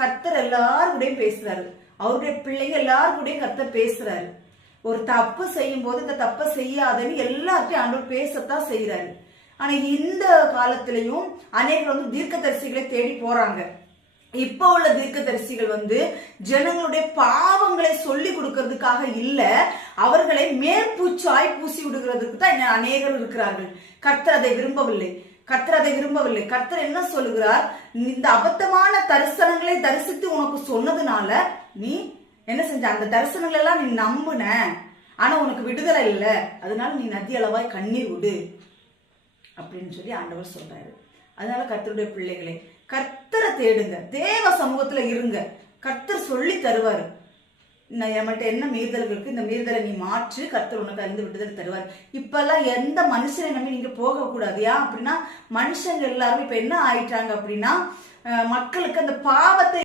கர்த்தர் எல்லாரும் பேசுறாரு. அவருடைய பிள்ளைங்க எல்லாரும் கூட கர்த்தர் பேசுறாரு. ஒரு தப்பு செய்யும் போது இந்த தப்பை செய்யாதன்னு எல்லாத்தையும் ஆண்டவர் பேசத்தான் செய்யறாரு. ஆனா இந்த காலத்திலையும் அநேகர் தீர்க்கதரிசிகளை தேடி போறாங்க. இப்ப உள்ள தீர்க்கதரிசிகள் ஜனங்களுடைய பாவங்களை சொல்லி கொடுக்கறதுக்காக இல்ல, அவர்களை மேற்பூச்சாய் பூசி விடுகிறதுக்கு தான் அநேகர் இருக்கிறார்கள். கர்த்தர் அதை விரும்பவில்லை. கர்த்தர் என்ன சொல்லுகிறார்? இந்த அபத்தமான தரிசனங்களை தரிசித்து உனக்கு சொன்னதுனால நீ என்ன செஞ்ச? அந்த தரிசனங்கள் எல்லாம் நீ நம்புன, ஆனா உனக்கு விடுதலை இல்லை, அதனால நீ நதி அளவாய் கண்ணீர் விடு அப்படின்னு சொல்லி ஆண்டவர் சொல்றாரு. அதனால கர்த்தருடைய பிள்ளைகளை கர்த்தரை தேடுங்க, தேவ சமூகத்துல இருங்க. கர்த்தர் சொல்லி தருவாரு. நம்மள்ட்ட என்ன மீறுதல்களுக்கு இந்த மீறுதலை நீ மாற்று, கர்த்தர் உனக்கு அறிந்து விடுதலை தருவார். இப்பெல்லாம் எந்த மனுஷனை நம்பி நீங்க போக கூடாது. ஏன் அப்படின்னா மனுஷங்க எல்லாரும் இப்ப என்ன ஆயிட்டாங்க அப்படின்னா மக்களுக்கு அந்த பாவத்தை